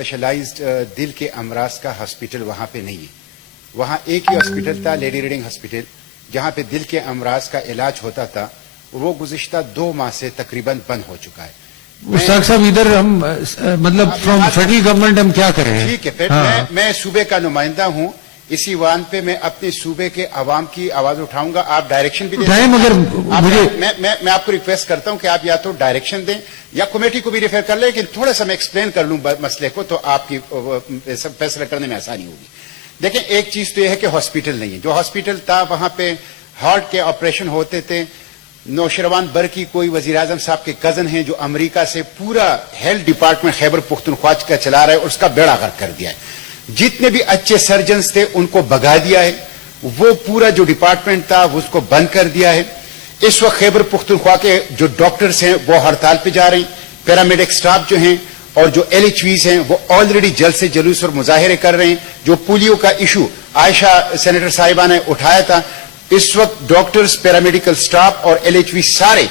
Specialised دل کے امراض کا ہاسپٹل وہاں پہ نہیں ہے. وہاں ایک ہی ہاسپٹل تھا, لیڈی ریڈنگ ہاسپٹل, جہاں پہ دل کے امراض کا علاج ہوتا تھا. وہ گزشتہ 2 ماہ سے تقریباً بند ہو چکا ہے. مشتاق صاحب ادھر ہم مطلب فرام فیڈرل گورنمنٹ ہم کیا کریں؟ ٹھیک ہے, پھر میں صوبے کا نمائندہ ہوں. اسی وان پہ میں اپنے صوبے کے عوام کی آواز اٹھاؤں گا. آپ ڈائریکشن بھی دیں, مگر میں آپ کو ریکویسٹ کرتا ہوں کہ آپ یا تو ڈائریکشن دیں یا کمیٹی کو بھی ریفر کر لیں, لیکن تھوڑا سا میں ایکسپلین کر لوں مسئلے کو تو آپ کی فیصلہ کرنے میں آسانی ہوگی. دیکھیں, ایک چیز تو یہ ہے کہ ہاسپٹل نہیں ہے. جو ہاسپٹل تھا وہاں پہ ہارٹ کے آپریشن ہوتے تھے. نوشروان برقی کوئی وزیر اعظم صاحب کے کزن ہیں جو امریکہ سے پورا ہیلتھ ڈپارٹمنٹ خیبر پختونخوا کا چلا رہا ہے اور اس کا بیڑا غرق کر دیا ہے. جتنے بھی اچھے سرجنز تھے ان کو بھگا دیا ہے. وہ پورا جو ڈپارٹمنٹ تھا وہ اس کو بند کر دیا ہے. اس وقت خیبر پختونخوا کے جو ڈاکٹرز ہیں وہ ہڑتال پہ جا رہے ہیں. پیرامیڈک سٹاف جو ہیں اور جو LHVs ہیں وہ آلریڈی جلد سے جلوس اور مظاہرے کر رہے ہیں. جو پولیو کا ایشو عائشہ سینیٹر صاحبہ نے اٹھایا تھا, اس وقت ڈاکٹرز, پیرامیڈیکل سٹاف اور LHV سارے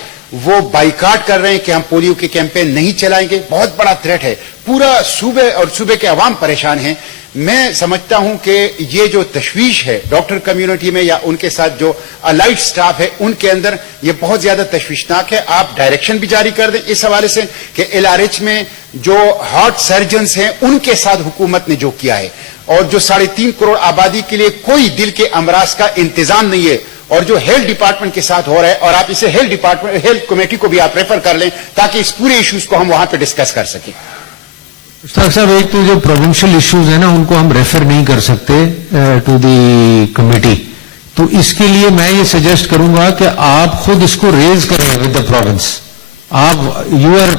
وہ بائیکاٹ کر رہے ہیں کہ ہم پولیو کے کیمپین نہیں چلائیں گے. بہت بڑا تھریٹ ہے. پورا صوبے اور صوبے کے عوام پریشان ہیں. میں سمجھتا ہوں کہ یہ جو تشویش ہے ڈاکٹر کمیونٹی میں یا ان کے ساتھ جو الائٹ سٹاف ہے ان کے اندر, یہ بہت زیادہ تشویشناک ہے. آپ ڈائریکشن بھی جاری کر دیں اس حوالے سے کہ LRH میں جو ہارٹ سرجنز ہیں ان کے ساتھ حکومت نے جو کیا ہے, اور جو 3.5 کروڑ آبادی کے لیے کوئی دل کے امراض کا انتظام نہیں ہے, اور جو ہیلتھ ڈپارٹمنٹ کے ساتھ ہو رہا ہے, اور آپ اسے ہیلتھ کمیٹی کو بھی آپ ریفر کر لیں تاکہ اس پورے ایشوز کو ہم وہاں پہ ڈسکس کر سکیں. مشتاق صاحب, ایک تو جو پروونشل ایشوز ہیں نا ان کو ہم ریفر نہیں کر سکتے ٹو دی کمیٹی, تو اس کے لیے میں یہ سجیسٹ کروں گا کہ آپ خود اس کو ریز کریں ود دا پروونس. آپ you are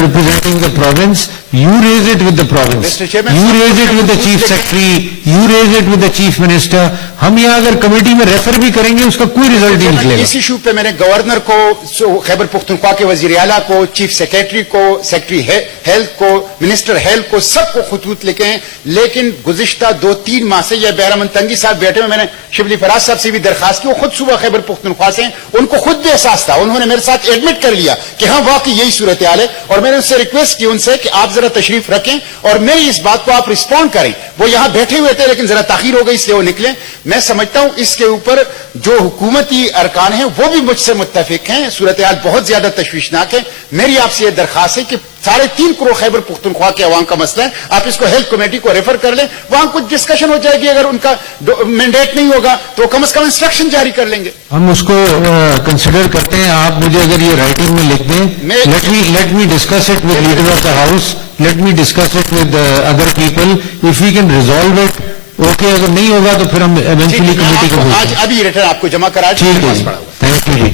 representing the province, you raise it with the province, you raise it with the chief secretary, you raise it with the chief minister. ہم یہاں اگر کمیٹی میں ریفر بھی کریں گے اس کا کوئی ریزلٹ نہیں نکلے گا. اس ایشو پہ میں نے گورنر کو, خیبر پختونخوا کے وزیر اعلیٰ کو, چیف سیکرٹری کو, سیکرٹری ہیلتھ کو, منسٹر ہیلتھ کو, سب کو خطوط لکھے ہیں. لیکن گزشتہ 2-3 ماہ سے, یہ بہرامن تنگی صاحب بیٹھے ہوئے, میں نے شبلی فراز صاحب سے بھی درخواست کی, وہ خود صوبہ خیبر پختونخوا سے ہیں, ان کو خود بھی احساس تھا. انہوں نے میرے ساتھ ایڈمٹ کر لیا کہ ہاں واقعی یہی صورتحال ہے, اور میں نے ان سے ریکویسٹ کی ان سے کہ آپ ذرا تشریف رکھیں اور میری اس بات کو آپ رسپونڈ کریں. وہ یہاں بیٹھے ہوئے تھے لیکن ذرا تاخیر ہو گئی اس لیے وہ نکلے. میں سمجھتا ہوں اس کے اوپر جو حکومتی ارکان ہیں وہ بھی مجھ سے متفق ہیں. صورتحال بہت زیادہ تشویشناک ہے. میری آپ سے یہ درخواست ہے کہ 3.5 کروڑ خیبر پختونخوا کے عوام کا مسئلہ ہے, آپ اس کو ہیلتھ کمیٹی کو ریفر کر لیں, وہاں کچھ ڈسکشن ہو جائے گی. اگر ان کا مینڈیٹ نہیں ہوگا تو کم از کم انسٹرکشن جاری کر لیں گے. ہم اس کو کنسیڈر کرتے ہیں. آپ مجھے اگر یہ رائٹنگ میں لکھ دیں, let me discuss it with leader of the house, let me discuss it with other people, if we can resolve it okay. اگر نہیں ہوگا تو پھر ہم ایونچولی کمیٹی کو آج ابھی ریٹرن آپ کو جمع کرا. ٹھیک ہے, تھینک یو جی.